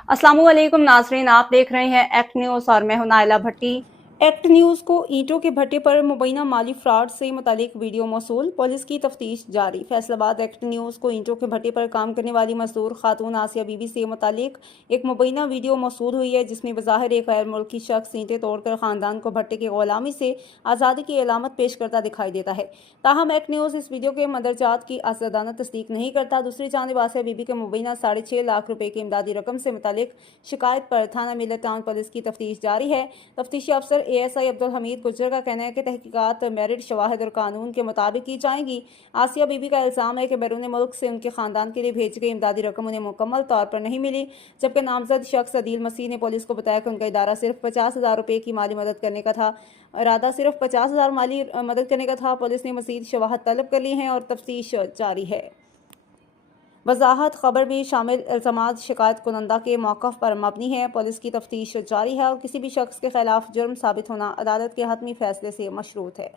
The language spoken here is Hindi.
अस्सलामुअलैकुम नाजरीन, आप देख रहे हैं एक्ट न्यूज़ और मैं हूं नाइला भट्टी। एक्ट न्यूज़ को ईंटों के भट्टे पर मुबैना माली फ्रॉड से मुतालिक वीडियो मौसूल, पुलिस की तफ्तीश जारी। फैसलाबाद एक्ट न्यूज़ को ईंटों के भट्टे पर काम करने वाली मजदूर खातून आसिया बीबी से मुतालिक एक मुबैना वीडियो मौसूल हुई है, जिसमें बज़ाहिर एक गैर मुल्की शख्स ईंटें तोड़कर ख़ानदान को भट्टे की ग़ुलामी से आज़ादी की अलामत पेश करता दिखाई देता है। ताहम एक्ट न्यूज़ इस वीडियो के मंदरजात की आज़ादाना तस्दीक नहीं करता। दूसरी जानिब आसिया बीबी के मुबैना 6.5 लाख रुपए की इमदादी रकम से मुतालिक शिकायत पर थाना मिलत टाउन पुलिस की तफ्तीश जारी है। तफ्तीशी अफसर ASI अब्दुल हमीद गुज्जर का कहना है कि तहकीकात मेरिट शवाहिद और कानून के मुताबिक की जाएंगी। आसिया बीबी का इल्ज़ाम है कि बैरून मुल्क से उनके खानदान के लिए भेजी गई इमदादी रकम उन्हें मुकम्मल तौर पर नहीं मिली, जबकि नामजद शख्स अदील मसीह ने पुलिस को बताया कि उनका इदारा सिर्फ 50,000 रुपये की माली मदद करने का था। इरादा सिर्फ 50,000 माली मदद करने का था। पुलिस ने मज़ीद शवाहद तलब कर ली हैं और तफ्तीश जारी है। वजाहत खबर भी शामिल इल्ज़ामात शिकायत कुनंदा के मौक़िफ़ पर मबनी है। पुलिस की तफ्तीश जारी है और किसी भी शख्स के खिलाफ जुर्म साबित होना अदालत के हतमी फैसले से मशरूत है।